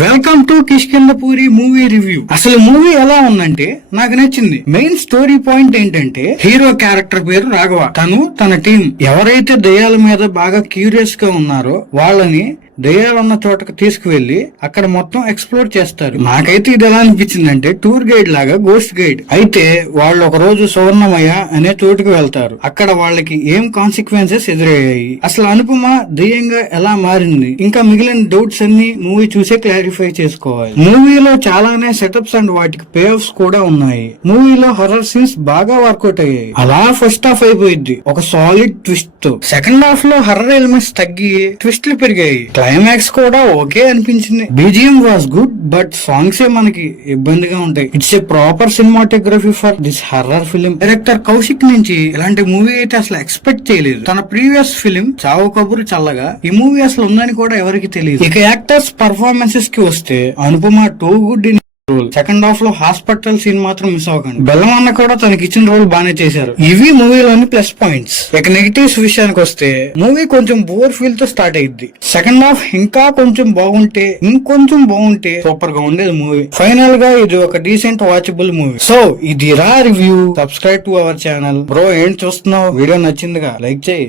Welcome to Kishkindhapuri movie review. అసలు movie ఎలా ఉందంటే నాకు నచ్చింది. మెయిన్ స్టోరీ పాయింట్ ఏంటంటే హీరో క్యారెక్టర్ పేరు రాఘవ. తను తన టీం ఎవరైతే దయ్యాల మీద బాగా క్యూరియస్ గా ఉన్నారో వాళ్ళని దయ్యాలున్న చోటకు తీసుకువెళ్లి అక్కడ మొత్తం ఎక్స్ప్లోర్ చేస్తారు. నాకైతే ఇది ఎలా అనిపించిందంటే టూర్ గైడ్ లాగా గోస్ట్ గైడ్. అయితే వాళ్ళు ఒక రోజు సువర్ణమయ్య అనే చోటుకు వెళ్తారు. అక్కడ వాళ్ళకి ఏం కాన్సిక్వెన్సెస్ ఎదురయ్యాయి, అసలు అనుపమ దయ్యంగా ఎలా మారింది, ఇంకా మిగిలిన డౌట్స్ అన్ని మూవీ చూసే క్లారిఫై చేసుకోవాలి. మూవీలో చాలానే సెటప్స్ అండ్ వాటికి పే ఆఫ్స్ కూడా ఉన్నాయి. మూవీలో హర్రర్ సీన్స్ బాగా వర్కౌట్ అయ్యాయి. అలా ఫస్ట్ హాఫ్ అయిపోయింది ఒక సాలిడ్ ట్విస్ట్ తో. సెకండ్ హాఫ్ లో హర్రర్ ఎలిమెంట్స్ తగ్గి ట్విస్ట్లు పెరిగాయి. క్లైమాక్స్ కూడా ఓకే అనిపించింది. BGM was good but songs ఏ మనకి ఇబ్బందిగా ఉంటాయి. It's a proper cinematography for this horror film. Director Kaushik నుంచి ఇలాంటి మూవీ అయితే అసలు ఎక్స్పెక్ట్ చేయలేదు. తన ప్రీవియస్ ఫిలిం చావు కబురు చల్లగా ఈ మూవీ అసలు ఉందని కూడా ఎవరికి తెలియదు. ఇక యాక్టర్స్ పర్ఫార్మెన్సెస్ కి వస్తే Anupama too good in role. Second half లో హాస్పిటల్ సీన్ మాత్రం మిస్ అవ్వకండి. బెల్లం అన్న కూడా తనకి ఇచ్చిన రోల్ బానే చేశారు. ఇవి మూవీలోని ప్లస్ పాయింట్స్. ఇక నెగిటివ్స్ విషయానికి వస్తే మూవీ కొంచెం బోర్ ఫీల్ తో స్టార్ట్ అయ్యింది. సెకండ్ హాఫ్ ఇంకా కొంచెం బాగుంటే సూపర్ గా ఉండేది మూవీ. ఫైనల్ గా ఇది ఒక డీసెంట్ వాచబుల్ మూవీ. సో ఇది review. Subscribe to our channel. Bro ఏం చూస్తున్నావు? వీడియో నచ్చిందిగా లైక్ చేయి.